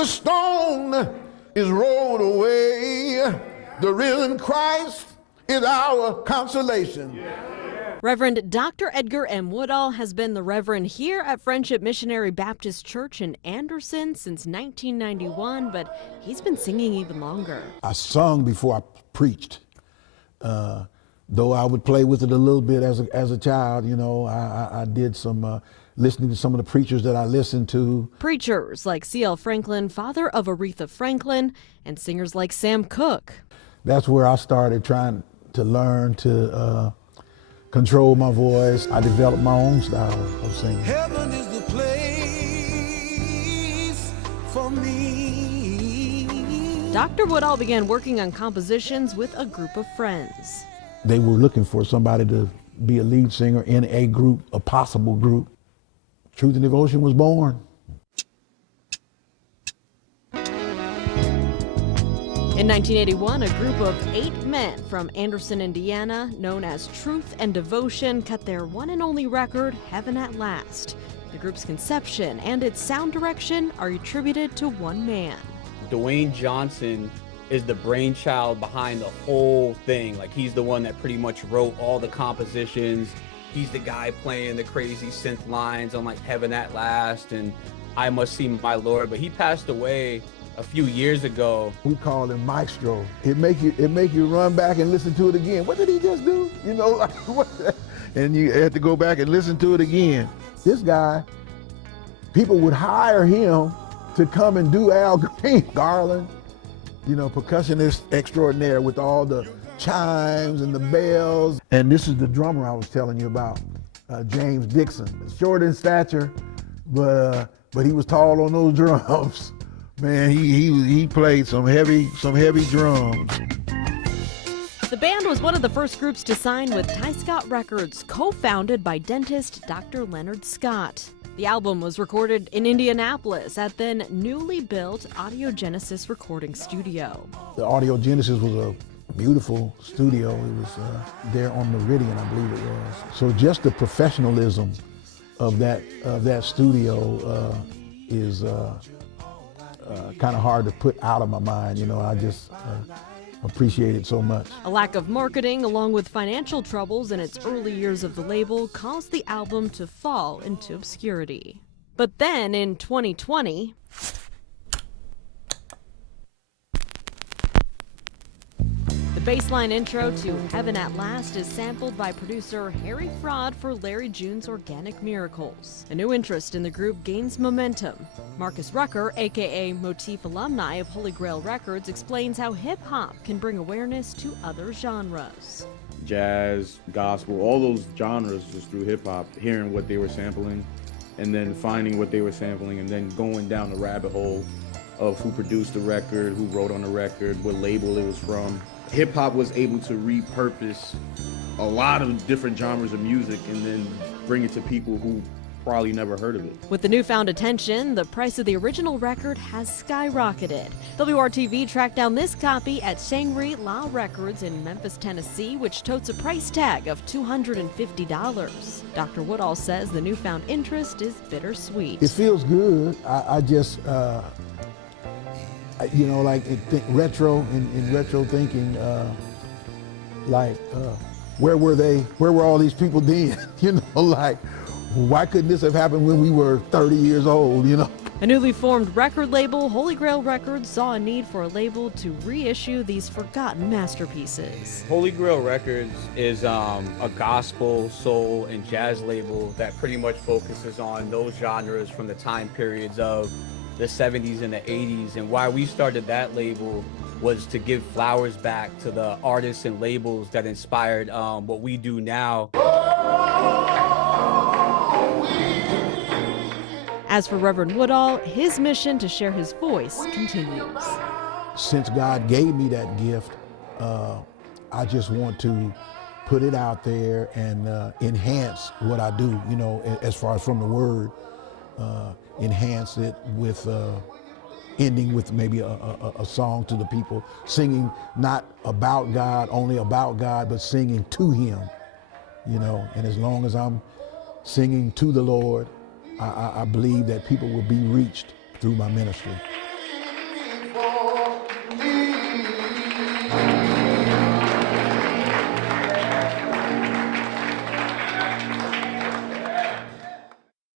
the stone is rolled away, the risen Christ is our consolation. Reverend Dr. Edgar M. Woodall has been the Reverend here at Friendship Missionary Baptist Church in Anderson since 1991, but he's been singing even longer. I sung before I preached. Though I would play with it a little bit as a child, you know, I did some listening to some of the preachers that I listened to. Preachers like C.L. Franklin, father of Aretha Franklin, and singers like Sam Cooke. That's where I started trying to learn to control my voice. I developed my own style of singing. Heaven is the place for me. Dr. Woodall began working on compositions with a group of friends. They were looking for somebody to be a lead singer in a group, a possible group. Truth and Devotion was born. In 1981, a group of 8 men from Anderson, Indiana, known as Truth and Devotion, cut their one and only record, Heaven at Last. The group's conception and its sound direction are attributed to one man. Dwayne Johnson is the brainchild behind the whole thing. Like, he's the one that pretty much wrote all the compositions. He's the guy playing the crazy synth lines on like Heaven at Last and I Must See My Lord. But he passed away a few years ago. We call him Maestro. It make you run back and listen to it again. What did he just do? You know, like what? And you have to go back and listen to it again. This guy, people would hire him to come and do Al Green. Garland, you know, percussionist extraordinaire with all the chimes and the bells. And this is the drummer I was telling you about, James Dixon. Short in stature, but he was tall on those drums. Man, he played some heavy drums. The band was one of the first groups to sign with Ty Scott Records, co-founded by dentist Dr. Leonard Scott. The album was recorded in Indianapolis at then newly built Audio Genesis recording studio. The Audio Genesis was a beautiful studio. It was there on Meridian, I believe it was. So just the professionalism of that studio is kind of hard to put out of my mind. You know, I just appreciate it so much. A lack of marketing, along with financial troubles in its early years of the label, caused the album to fall into obscurity. But then in 2020, the baseline intro to Heaven at Last is sampled by producer Harry Fraud for Larry June's Organic Miracles. A new interest in the group gains momentum. Marcus Rucker, aka Motif alumni of Holy Grail Records, explains how hip-hop can bring awareness to other genres. Jazz, gospel, all those genres just through hip-hop, hearing what they were sampling and then finding what they were sampling and then going down the rabbit hole of who produced the record, who wrote on the record, what label it was from. Hip-hop was able to repurpose a lot of different genres of music and then bring it to people who probably never heard of it. With the newfound attention, the price of the original record has skyrocketed. WRTV tracked down this copy at Shangri-La Records in Memphis, Tennessee, which totes a price tag of $250. Dr. Woodall says the newfound interest is bittersweet. It feels good. I just, you know, like retro, in retro thinking, where were they? Where were all these people then? You know, like, why couldn't this have happened when we were 30 years old, you know? A newly formed record label, Holy Grail Records, saw a need for a label to reissue these forgotten masterpieces. Holy Grail Records is a gospel, soul, and jazz label that pretty much focuses on those genres from the time periods of the 70s and the 80s. And why we started that label was to give flowers back to the artists and labels that inspired what we do now. As for Reverend Woodall, his mission to share his voice continues. Since God gave me that gift, I just want to put it out there and enhance what I do, you know, as far as from the word, enhance it with ending with maybe a song to the people, singing not about God, only about God, but singing to Him, you know. And as long as I'm singing to the Lord, I believe that people will be reached through my ministry. people.